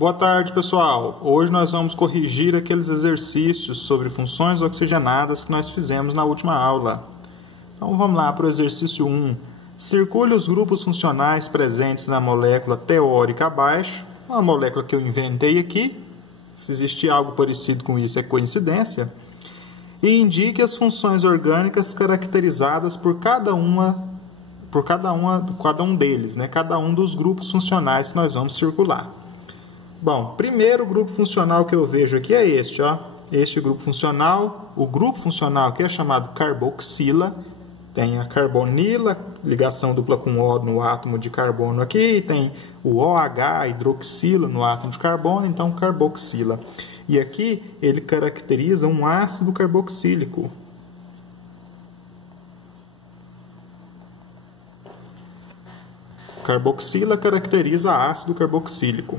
Boa tarde, pessoal! Hoje nós vamos corrigir aqueles exercícios sobre funções oxigenadas que nós fizemos na última aula. Então vamos lá para o exercício 1. Circule os grupos funcionais presentes na molécula teórica abaixo, uma molécula que eu inventei aqui. Se existir algo parecido com isso é coincidência. E indique as funções orgânicas caracterizadas por cada um deles, né? Cada um dos grupos funcionais que nós vamos circular. Bom, primeiro grupo funcional que eu vejo aqui é este, ó. Este grupo funcional, o grupo funcional que é chamado carboxila, tem a carbonila, ligação dupla com O no átomo de carbono aqui, tem o OH, hidroxila no átomo de carbono, então carboxila. E aqui ele caracteriza um ácido carboxílico. Carboxila caracteriza ácido carboxílico.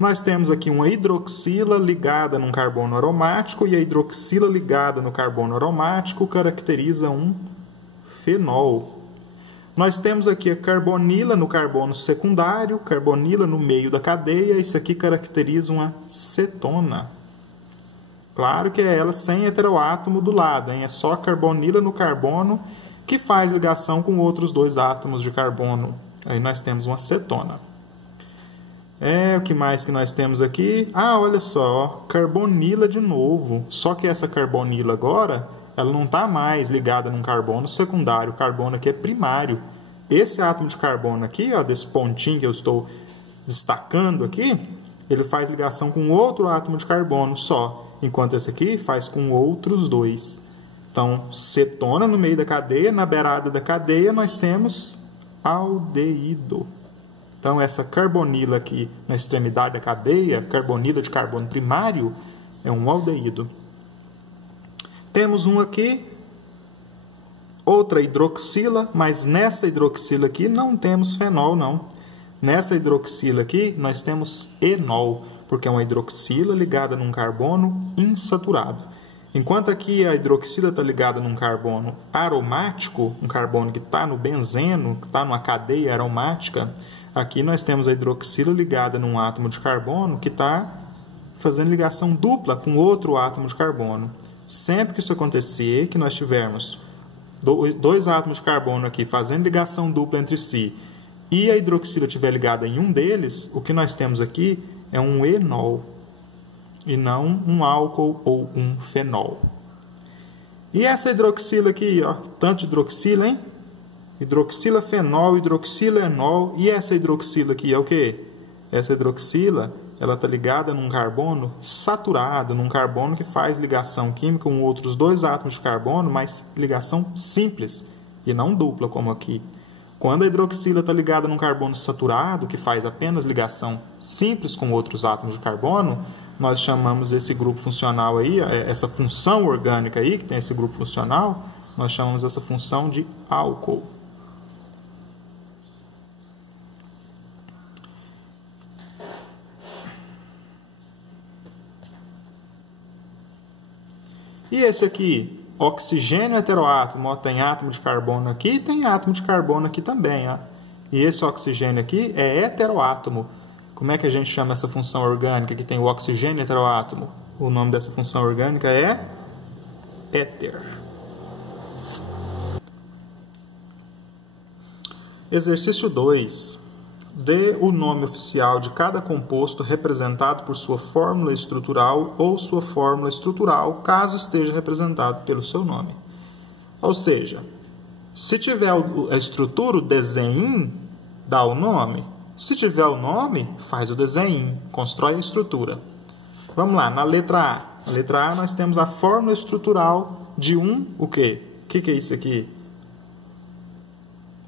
Nós temos aqui uma hidroxila ligada num carbono aromático e a hidroxila ligada no carbono aromático caracteriza um fenol. Nós temos aqui a carbonila no carbono secundário, carbonila no meio da cadeia, isso aqui caracteriza uma cetona. Claro que é ela sem heteroátomo do lado, hein? É só carbonila no carbono que faz ligação com outros dois átomos de carbono. Aí nós temos uma cetona. O que mais que nós temos aqui? Olha só, ó, carbonila de novo. Só que essa carbonila agora, ela não está mais ligada num carbono secundário. O carbono aqui é primário. Esse átomo de carbono aqui, ó, desse pontinho que eu estou destacando aqui, ele faz ligação com outro átomo de carbono só. Enquanto esse aqui faz com outros dois. Então, cetona no meio da cadeia, na beirada da cadeia nós temos aldeído. Então, essa carbonila aqui na extremidade da cadeia, carbonila de carbono primário, é um aldeído. Temos um aqui, outra hidroxila, mas nessa hidroxila aqui não temos fenol, não. Nessa hidroxila aqui nós temos enol, porque é uma hidroxila ligada num carbono insaturado. Enquanto aqui a hidroxila está ligada num carbono aromático, um carbono que está no benzeno, que está numa cadeia aromática, aqui nós temos a hidroxila ligada num átomo de carbono que está fazendo ligação dupla com outro átomo de carbono. Sempre que isso acontecer, que nós tivermos dois átomos de carbono aqui fazendo ligação dupla entre si e a hidroxila estiver ligada em um deles, o que nós temos aqui é um enol e não um álcool ou um fenol. E essa hidroxila aqui, ó, tanto de hidroxila, hein? Hidroxila, fenol, hidroxila, enol. E essa hidroxila aqui é o quê? Essa hidroxila, ela está ligada num carbono saturado, num carbono que faz ligação química com outros dois átomos de carbono, mas ligação simples e não dupla, como aqui. Quando a hidroxila está ligada num carbono saturado, que faz apenas ligação simples com outros átomos de carbono, nós chamamos esse grupo funcional aí, essa função orgânica aí, que tem esse grupo funcional, nós chamamos essa função de álcool. E esse aqui, oxigênio heteroátomo, ó, tem átomo de carbono aqui e tem átomo de carbono aqui também. Ó. E esse oxigênio aqui é heteroátomo. Como é que a gente chama essa função orgânica que tem o oxigênio heteroátomo? O nome dessa função orgânica é éter. Exercício 2. Dê o nome oficial de cada composto representado por sua fórmula estrutural ou sua fórmula estrutural, caso esteja representado pelo seu nome. Ou seja, se tiver a estrutura, o desenho, dá o nome. Se tiver o nome, faz o desenho, constrói a estrutura. Vamos lá, na letra A. Na letra A nós temos a fórmula estrutural de o quê? O que é isso aqui?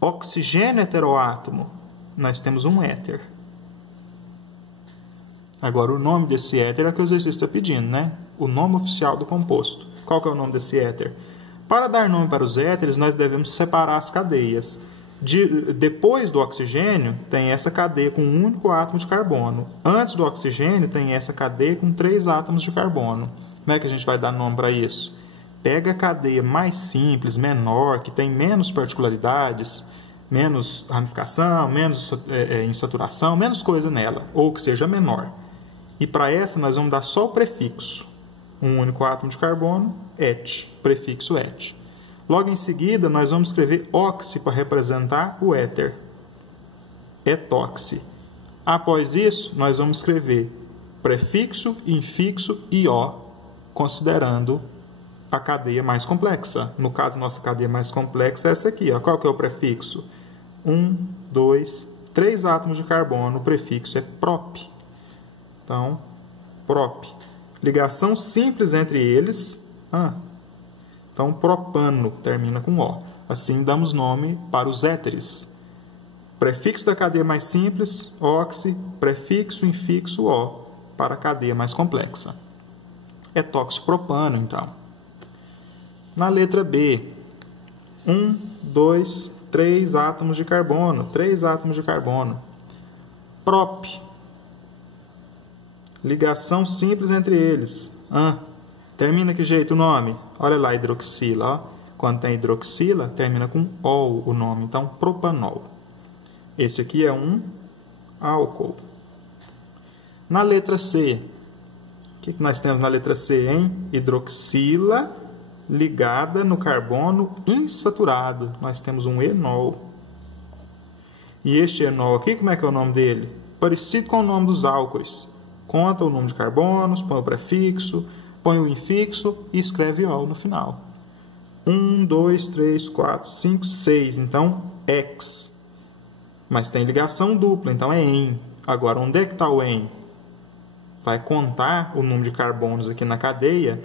Oxigênio heteroátomo. Nós temos um éter. Agora, o nome desse éter é o que o exercício está pedindo, né? O nome oficial do composto. Qual que é o nome desse éter? Para dar nome para os éteres, nós devemos separar as cadeias. Depois do oxigênio, tem essa cadeia com um único átomo de carbono. Antes do oxigênio, tem essa cadeia com 3 átomos de carbono. Como é que a gente vai dar nome para isso? Pega a cadeia mais simples, menor, que tem menos particularidades, menos ramificação, menos insaturação, menos coisa nela, ou que seja menor. E para essa nós vamos dar só o prefixo. Um único átomo de carbono, et, prefixo et. Logo em seguida, nós vamos escrever oxi para representar o éter. Etoxi. Após isso, nós vamos escrever prefixo, infixo e o, considerando a cadeia mais complexa. No caso, nossa cadeia mais complexa é essa aqui. Ó. Qual que é o prefixo? 1, 2, 3 átomos de carbono. O prefixo é prop. Então, prop. Ligação simples entre eles. Então, propano termina com O. Assim, damos nome para os éteres. Prefixo da cadeia mais simples, oxi, prefixo, infixo, O, para a cadeia mais complexa. Etoxipropano, então. Na letra B, 1, 2, 3 átomos de carbono. 3 átomos de carbono. Prop. Ligação simples entre eles. Termina que jeito o nome? Olha lá, hidroxila. Ó. Quando tem hidroxila, termina com ol o nome. Então, propanol. Esse aqui é um álcool. Na letra C, o que nós temos na letra C, hein? Hidroxila ligada no carbono insaturado. Nós temos um enol. E este enol aqui, como é que é o nome dele? Parecido com o nome dos álcoois. Conta o número de carbonos, põe o prefixo, põe o infixo e escreve ol no final. 1, 2, 3, 4, 5, 6. Então, ex. Mas tem ligação dupla, então é en. Agora, onde é que está o en? Vai contar o número de carbonos aqui na cadeia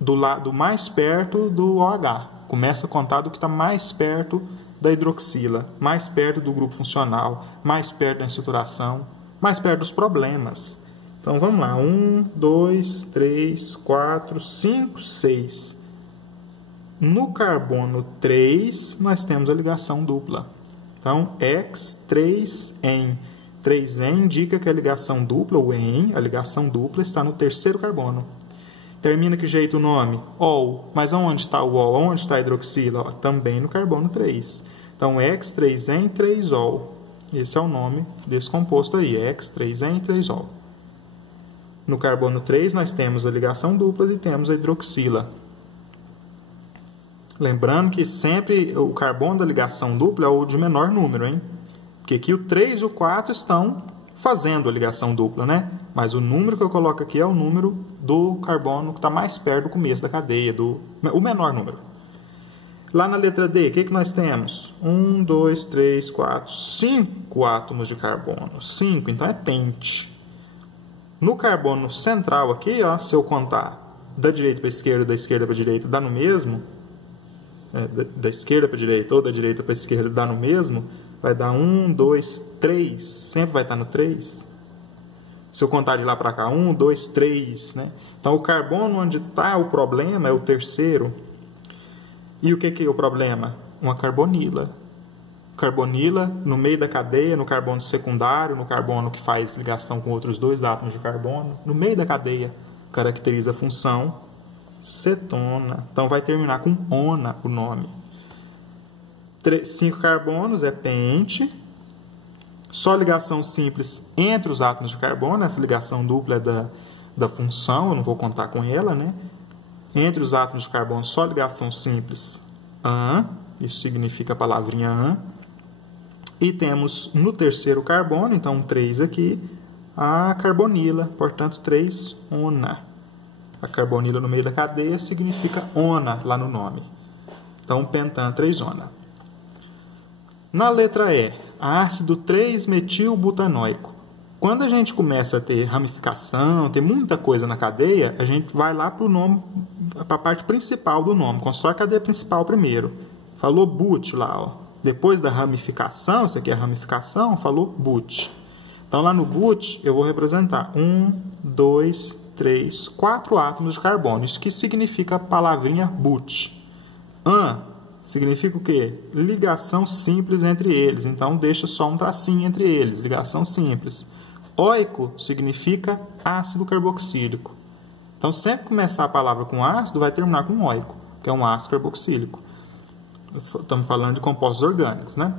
do lado mais perto do OH. Começa a contar do que está mais perto da hidroxila, mais perto do grupo funcional, mais perto da insaturação, mais perto dos problemas. Então, vamos lá. 1, 2, 3, 4, 5, 6. No carbono 3, nós temos a ligação dupla. Então, ex, 3, en. 3en indica que a ligação dupla, o en, a ligação dupla, está no terceiro carbono. Termina que jeito o nome? Ol. Mas aonde está o ol? Onde está a hidroxila? Também no carbono 3. Então, ex, 3en, 3ol. Esse é o nome desse composto aí, ex, 3en, 3ol. No carbono 3, nós temos a ligação dupla e temos a hidroxila. Lembrando que sempre o carbono da ligação dupla é o de menor número, hein? Porque aqui o 3 e o 4 estão fazendo a ligação dupla, né? Mas o número que eu coloco aqui é o número do carbono que está mais perto do começo da cadeia, o menor número. Lá na letra D, o que nós temos? 1, 2, 3, 4, 5 átomos de carbono. 5, então é pente. No carbono central aqui, ó, se eu contar da direita para a esquerda, da esquerda para a direita, dá no mesmo. Da esquerda para a direita ou da direita para a esquerda dá no mesmo, vai dar 1, 2, 3. Sempre vai estar no 3. Se eu contar de lá para cá, 1, 2, 3. Né? Então, o carbono onde está o problema é o terceiro. E o que é o problema? Uma carbonila. Carbonila no meio da cadeia, no carbono secundário, no carbono que faz ligação com outros 2 átomos de carbono, no meio da cadeia, caracteriza a função cetona. Então, vai terminar com ona o nome. 5 carbonos é pente. Só ligação simples entre os átomos de carbono. Essa ligação dupla é da função, eu não vou contar com ela, né? Entre os átomos de carbono, só ligação simples an. Isso significa a palavrinha an. E temos no terceiro carbono, então 3 aqui, a carbonila. Portanto, 3 ona. A carbonila no meio da cadeia significa ona lá no nome. Então, pentan 3-ona. Na letra E, ácido 3-metilbutanoico. Quando a gente começa a ter ramificação, ter muita coisa na cadeia, a gente vai lá para o nome, para a parte principal do nome, constrói a cadeia principal primeiro. Falou but lá, ó. Depois da ramificação, isso aqui é a ramificação, falou but. Então, lá no but, eu vou representar 1, 2, 3, 4 átomos de carbono. Isso que significa a palavrinha but. An significa o quê? Ligação simples entre eles. Então, deixa só um tracinho entre eles, ligação simples. Oico significa ácido carboxílico. Então, sempre que começar a palavra com ácido, vai terminar com oico, que é um ácido carboxílico. Estamos falando de compostos orgânicos, né?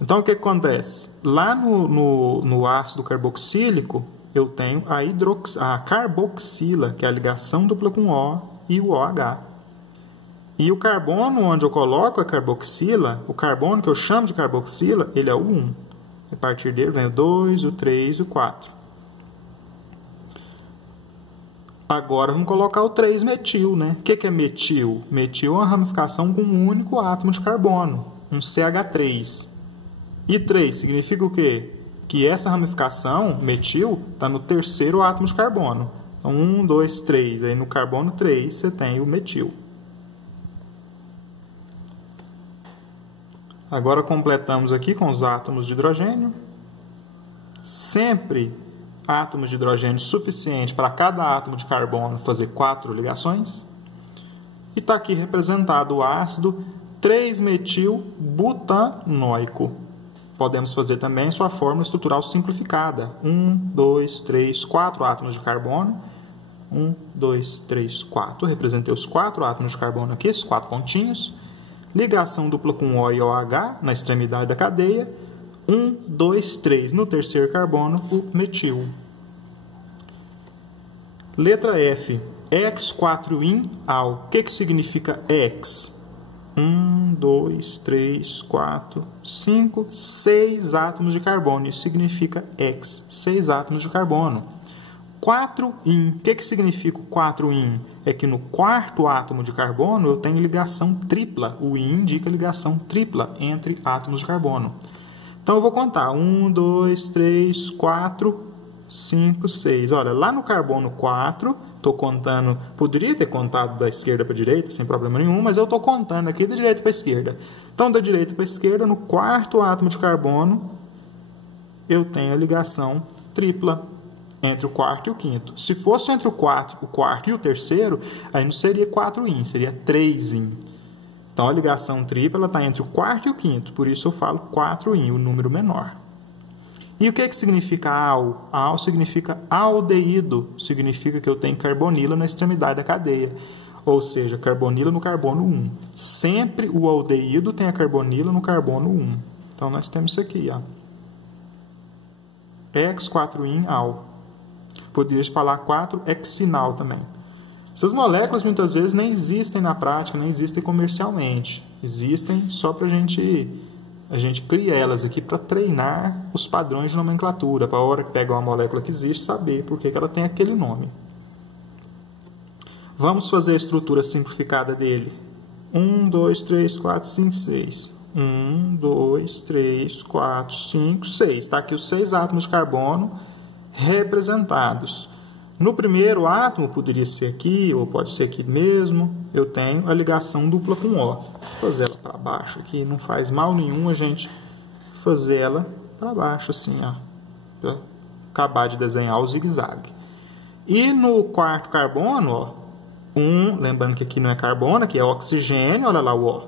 Então, o que acontece? Lá no ácido carboxílico, eu tenho a carboxila, que é a ligação dupla com O e o OH. E o carbono onde eu coloco a carboxila, o carbono que eu chamo de carboxila, ele é o 1. A partir dele vem o 2, o 3 e o 4. Agora vamos colocar o 3-metil, né? O que é metil? Metil é uma ramificação com um único átomo de carbono, um CH3. E 3 significa o quê? Que essa ramificação, metil, está no terceiro átomo de carbono. Então, 1, 2, 3. Aí no carbono 3 você tem o metil. Agora completamos aqui com os átomos de hidrogênio. Sempre átomos de hidrogênio suficiente para cada átomo de carbono fazer 4 ligações. E está aqui representado o ácido 3-metilbutanoico. Podemos fazer também sua fórmula estrutural simplificada. 1, 2, 3, 4 átomos de carbono. 1, 2, 3, 4. Representei os 4 átomos de carbono aqui, esses 4 pontinhos. Ligação dupla com O e OH na extremidade da cadeia. 1, 2, 3. No terceiro carbono, o metil. Letra F. X4-in-al. O que significa X? 1, 2, 3, 4, 5, 6 átomos de carbono. Isso significa X, 6 átomos de carbono. 4-in. O que significa o 4-in? É que no quarto átomo de carbono eu tenho ligação tripla. O in indica ligação tripla entre átomos de carbono. Então eu vou contar. 1, 2, 3, 4, 5, 6. Olha, lá no carbono 4, estou contando, poderia ter contado da esquerda para a direita, sem problema nenhum, mas eu estou contando aqui da direita para a esquerda. Então, da direita para a esquerda, no quarto átomo de carbono, eu tenho a ligação tripla entre o quarto e o quinto. Se fosse entre o quarto e o terceiro, aí não seria 4-in, seria 3-in. Então, a ligação tripla está entre o quarto e o quinto, por isso eu falo 4-in, o número menor. E o que significa al? Al significa aldeído, significa que eu tenho carbonila na extremidade da cadeia, ou seja, carbonila no carbono 1. Sempre o aldeído tem a carbonila no carbono 1. Então, nós temos isso aqui, ó. X4-in-al. Poderia falar 4-hexinal também. Essas moléculas, muitas vezes, nem existem na prática, nem existem comercialmente. Existem só para a gente cria elas aqui para treinar os padrões de nomenclatura, para a hora que pega uma molécula que existe, saber por que ela tem aquele nome. Vamos fazer a estrutura simplificada dele. 1, 2, 3, 4, 5, 6. 1, 2, 3, 4, 5, 6. Está aqui os 6 átomos de carbono representados. No primeiro átomo, poderia ser aqui, ou pode ser aqui mesmo, eu tenho a ligação dupla com O. Vou fazer ela para baixo aqui, não faz mal nenhum a gente fazer ela para baixo, assim, ó, para acabar de desenhar o zigue-zague. E no quarto carbono, ó, lembrando que aqui não é carbono, aqui é oxigênio, olha lá o O.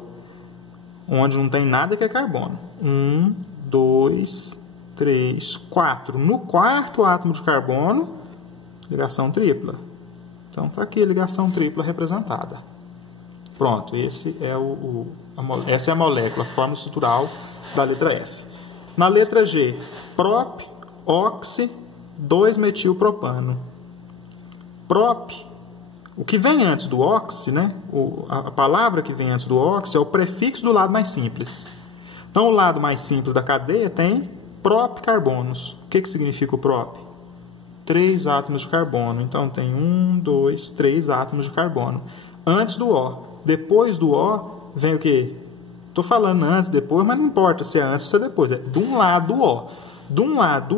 Onde não tem nada que é carbono. 1, 2, 3, 4. No quarto átomo de carbono, ligação tripla. Então, está aqui a ligação tripla representada. Pronto, essa é a molécula, a forma estrutural da letra F. Na letra G, prop, oxi, 2-metilpropano. Prop, o que vem antes do oxi, né? A palavra que vem antes do oxi é o prefixo do lado mais simples. Então, o lado mais simples da cadeia tem prop carbonos. O que significa o prop? 3 átomos de carbono. Então, tem 1, 2, 3 átomos de carbono. Antes do O. Depois do O, vem o quê? Estou falando antes, depois, mas não importa se é antes ou se é depois. É de um lado do O. De um lado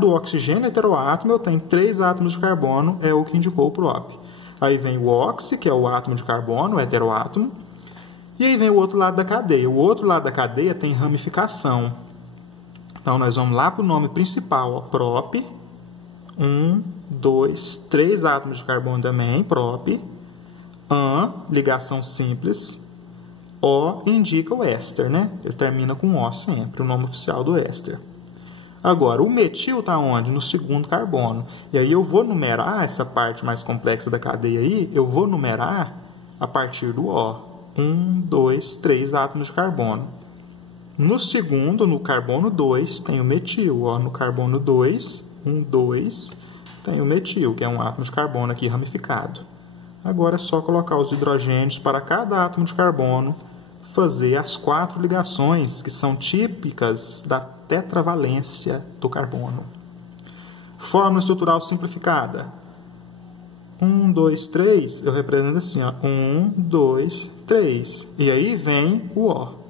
do oxigênio heteroátomo, eu tenho 3 átomos de carbono, é o que indicou o prop. Aí vem o oxi, que é o átomo de carbono, o heteroátomo. E aí vem o outro lado da cadeia. O outro lado da cadeia tem ramificação. Então, nós vamos lá para o nome principal, ó, prop. 1, 2, 3 átomos de carbono também, prop. Ligação simples. O indica o éster, né? Ele termina com O sempre, o nome oficial do éster. Agora, o metil está onde? No segundo carbono. E aí eu vou numerar essa parte mais complexa da cadeia aí, eu vou numerar a partir do O. 1, 2, 3 átomos de carbono. No segundo, no carbono 2, tem o metil. Ó, no carbono 2, 1, 2, tem o metil, que é um átomo de carbono aqui ramificado. Agora é só colocar os hidrogênios para cada átomo de carbono, fazer as 4 ligações que são típicas da tetravalência do carbono. Fórmula estrutural simplificada. 1, 2, 3, eu represento assim, ó, 1, 2, 3. E aí vem o O.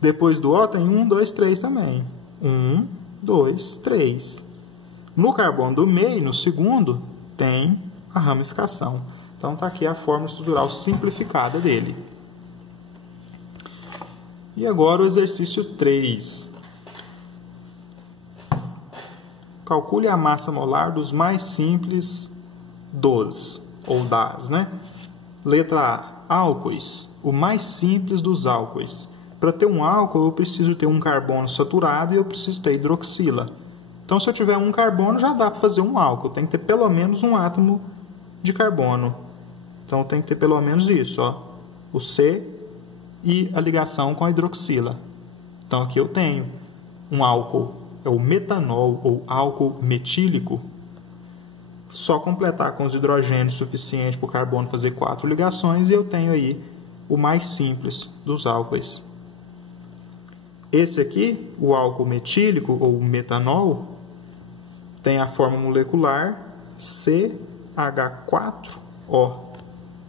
Depois do O tem 1, 2, 3 também. 1, 2, 3. No carbono do meio, no segundo, tem a ramificação. Então, está aqui a fórmula estrutural simplificada dele. E agora o exercício 3. Calcule a massa molar dos mais simples dos, ou das, né? Letra A, álcoois. O mais simples dos álcoois. Para ter um álcool, eu preciso ter um carbono saturado e eu preciso ter hidroxila. Então, se eu tiver um carbono, já dá para fazer um álcool. Tem que ter pelo menos um átomo de carbono. Então, tem que ter pelo menos isso, ó, o C e a ligação com a hidroxila. Então, aqui eu tenho um álcool, é o metanol ou álcool metílico. Só completar com os hidrogênios suficiente para o carbono fazer 4 ligações e eu tenho aí o mais simples dos álcoois. Esse aqui, o álcool metílico ou metanol, tem a fórmula molecular CH4O.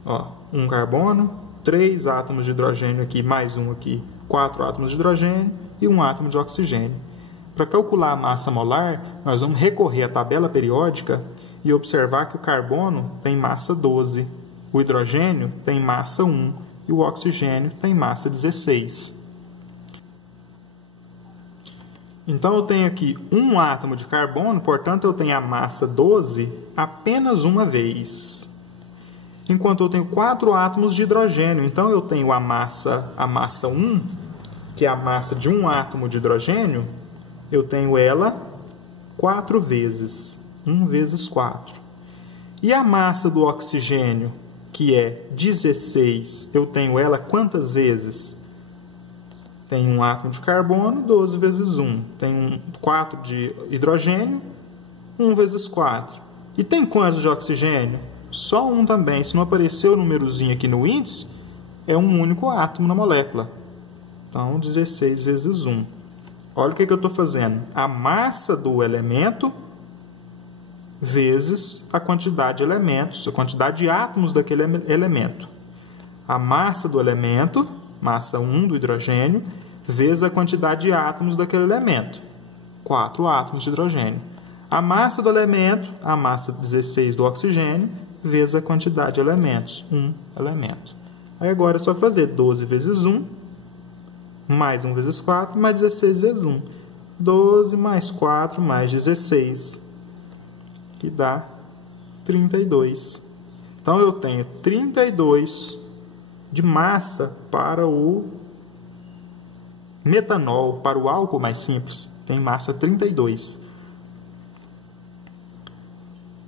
Ó, um carbono, 3 átomos de hidrogênio aqui, mais um aqui, 4 átomos de hidrogênio e um átomo de oxigênio. Para calcular a massa molar, nós vamos recorrer à tabela periódica e observar que o carbono tem massa 12, o hidrogênio tem massa 1 e o oxigênio tem massa 16. Então, eu tenho aqui um átomo de carbono, portanto, eu tenho a massa 12 apenas uma vez. Enquanto eu tenho 4 átomos de hidrogênio, então eu tenho a massa 1, que é a massa de um átomo de hidrogênio, eu tenho ela 4 vezes. 1 vezes 4. E a massa do oxigênio, que é 16, eu tenho ela quantas vezes? Tem um átomo de carbono, 12 vezes 1. Tem 4 de hidrogênio, 1 vezes 4. E tem quantos de oxigênio? Só um também. Se não apareceu o númerozinho aqui no índice, é um único átomo na molécula. Então, 16 vezes 1. Olha o que eu estou fazendo. A massa do elemento vezes a quantidade de elementos, a quantidade de átomos daquele elemento. A massa do elemento, massa 1 do hidrogênio, vezes a quantidade de átomos daquele elemento. 4 átomos de hidrogênio. A massa do elemento, a massa 16 do oxigênio, vezes a quantidade de elementos, 1 elemento. Aí agora é só fazer 12 vezes 1, mais 1 vezes 4, mais 16 vezes 1. 12 mais 4 mais 16, que dá 32. Então, eu tenho 32 de massa para o metanol, para o álcool mais simples. Tem massa 32.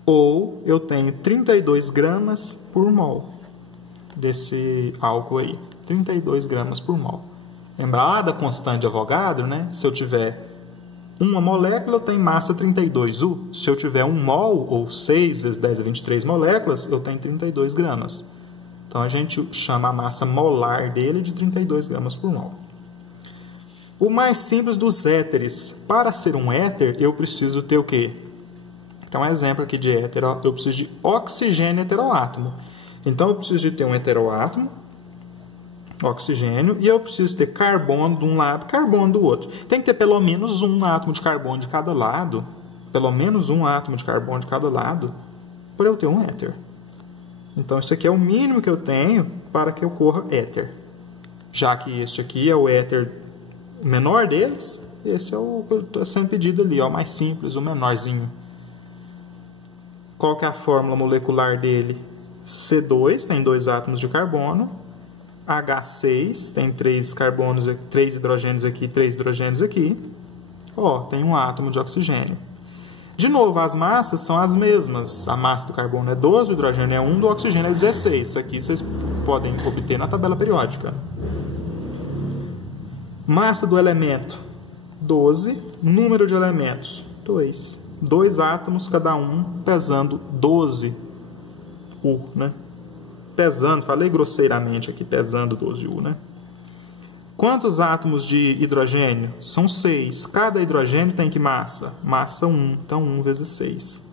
Ou eu tenho 32 gramas por mol desse álcool aí. 32 gramas por mol. Lembra lá da constante de Avogadro, né? Se eu tiver uma molécula, tem massa 32U. Se eu tiver 1 mol, ou 6 vezes 10 a 23 moléculas, eu tenho 32 gramas. Então, a gente chama a massa molar dele de 32 gramas por mol. O mais simples dos éteres. Para ser um éter, eu preciso ter o quê? Então, um exemplo aqui de éter, ó, eu preciso de oxigênio heteroátomo. Então, eu preciso de ter um heteroátomo, oxigênio, e eu preciso ter carbono de um lado, carbono do outro. Tem que ter pelo menos um átomo de carbono de cada lado, pelo menos um átomo de carbono de cada lado, para eu ter um éter. Então, isso aqui é o mínimo que eu tenho para que ocorra éter. Já que este aqui é o éter menor deles, esse é o que eu estou sendo pedido ali, ó, o mais simples, o menorzinho. Qual que é a fórmula molecular dele? C2, tem 2 átomos de carbono. H6, tem 3 carbonos, 3 hidrogênios aqui, 3 hidrogênios aqui. Ó, tem um átomo de oxigênio. De novo, as massas são as mesmas. A massa do carbono é 12, o hidrogênio é 1, do oxigênio é 16. Isso aqui vocês podem obter na tabela periódica. Massa do elemento, 12. Número de elementos, 2. 2 átomos, cada um pesando 12 U, né? Pesando, falei grosseiramente aqui, pesando 12 U, né? Quantos átomos de hidrogênio? São 6. Cada hidrogênio tem que massa? Massa 1, então 1 vezes 6.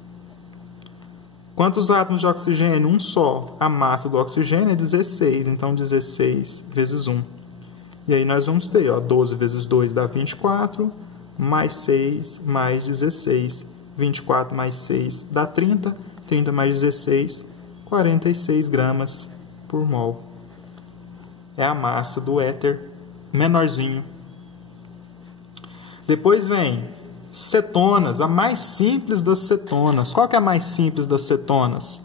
Quantos átomos de oxigênio? Um só. A massa do oxigênio é 16, então 16 vezes 1. E aí nós vamos ter, ó, 12 vezes 2 dá 24, mais 6 mais 16. 24 mais 6 dá 30, 30 mais 16, 46 gramas por mol. É a massa do éter menorzinho. Depois vem cetonas, a mais simples das cetonas. Qual que é a mais simples das cetonas?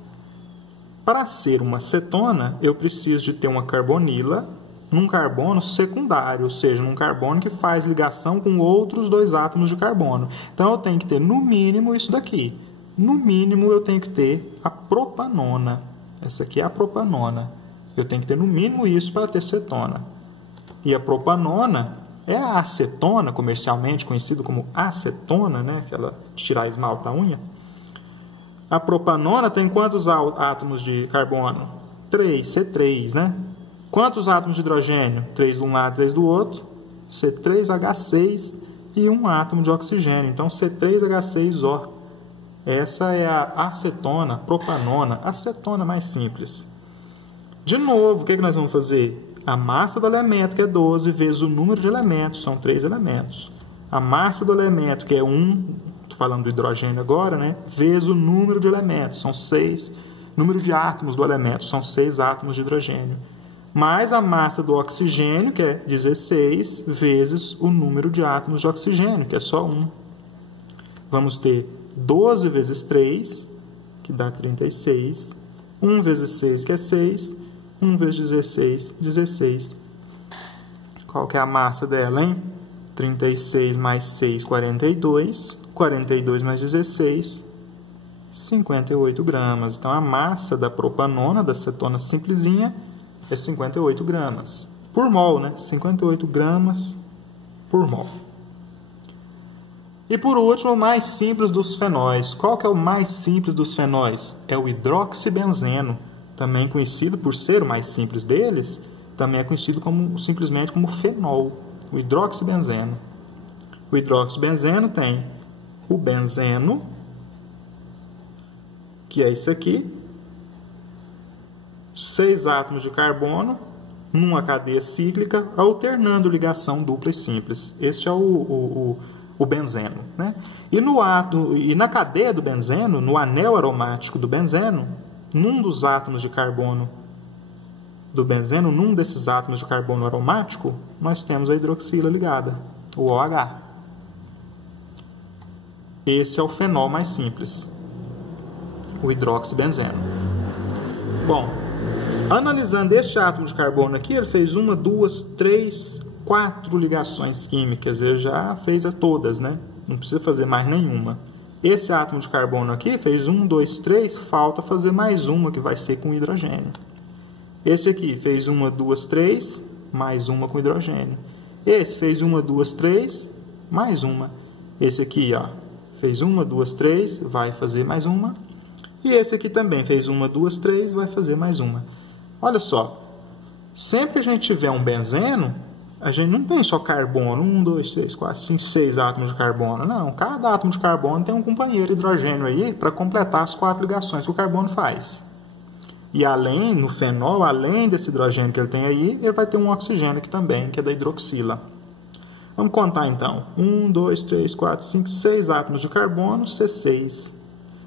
Para ser uma cetona, eu preciso de ter uma carbonila num carbono secundário, ou seja, num carbono que faz ligação com outros 2 átomos de carbono. Então, eu tenho que ter, no mínimo, isso daqui. No mínimo, eu tenho que ter a propanona. Essa aqui é a propanona. Eu tenho que ter, no mínimo, isso para ter cetona. E a propanona é a acetona, comercialmente conhecido como acetona, né? Aquela de tirar esmalte da unha. A propanona tem quantos átomos de carbono? 3, C3, né? Quantos átomos de hidrogênio? 3 de um lado, 3 do outro. C3H6 e um átomo de oxigênio. Então, C3H6O. Essa é a acetona, propanona, acetona mais simples. De novo, o que nós vamos fazer? A massa do elemento, que é 12, vezes o número de elementos, são 3 elementos. A massa do elemento, que é 1, estou falando do hidrogênio agora, né? Vezes o número de elementos, são 6. Número de átomos do elemento, são 6 átomos de hidrogênio. Mais a massa do oxigênio, que é 16, vezes o número de átomos de oxigênio, que é só 1. Vamos ter 12 vezes 3, que dá 36. 1 vezes 6, que é 6. 1 vezes 16, 16. Qual que é a massa dela, hein? 36 mais 6, 42. 42 mais 16, 58 gramas. Então, a massa da propanona, da cetona simplesinha, é 58 gramas. Por mol, né? 58 gramas por mol. E por último, o mais simples dos fenóis. Qual que é o mais simples dos fenóis? É o hidroxibenzeno. Também conhecido por ser o mais simples deles, também é conhecido simplesmente como fenol, o hidroxibenzeno. O hidroxibenzeno tem o benzeno, que é isso aqui, 6 átomos de carbono numa cadeia cíclica, alternando ligação dupla e simples. Este é o benzeno, né? E na cadeia do benzeno, no anel aromático do benzeno, num dos átomos de carbono do benzeno, num desses átomos de carbono aromático, nós temos a hidroxila ligada, o OH. Esse é o fenol mais simples, o hidroxibenzeno. Bom, analisando este átomo de carbono aqui, ele fez 1, 2, 3, 4 ligações químicas. Ele já fez a todas, né? Não precisa fazer mais nenhuma. Esse átomo de carbono aqui fez 1, 2, 3, falta fazer mais uma, que vai ser com hidrogênio. Esse aqui fez 1, 2, 3, mais uma com hidrogênio. Esse fez 1, 2, 3, mais uma. Esse aqui, ó, fez 1, 2, 3, vai fazer mais uma. E esse aqui também fez 1, 2, 3, vai fazer mais uma. Olha só, sempre que a gente tiver um benzeno, a gente não tem só carbono, 1, 2, 3, 4, 5, 6 átomos de carbono. Não, cada átomo de carbono tem um companheiro hidrogênio aí para completar as 4 ligações que o carbono faz. E além, no fenol, além desse hidrogênio que ele tem aí, ele vai ter um oxigênio aqui também, que é da hidroxila. Vamos contar então. 1, 2, 3, 4, 5, 6 átomos de carbono, C6.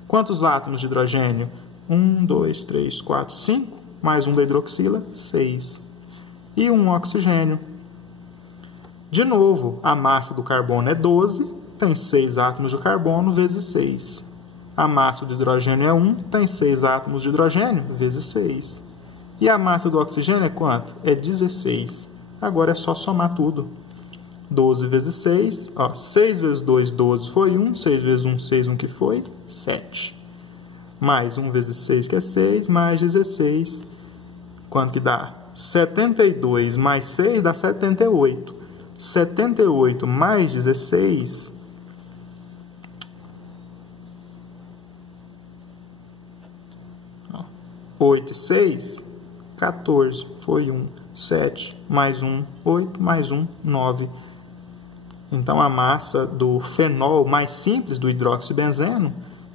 Quantos átomos de hidrogênio? 1, 2, 3, 4, 5, mais um da hidroxila, 6. E um oxigênio. De novo, a massa do carbono é 12, tem 6 átomos de carbono vezes 6. A massa do hidrogênio é 1, tem 6 átomos de hidrogênio vezes 6. E a massa do oxigênio é quanto? É 16. Agora é só somar tudo. 12 vezes 6, ó, 6 vezes 2, 12 foi 1, 6 vezes 1, 6, 1 que foi, 7. Mais 1 vezes 6, que é 6, mais 16. Quanto que dá? 72 mais 6 dá 78. 78 mais 16... 8 e 6, 14, foi 1, 7, mais 1, 8, mais 1, 9. Então, a massa do fenol mais simples, do hidroxibenzeno,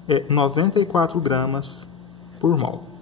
é 94 gramas por mol.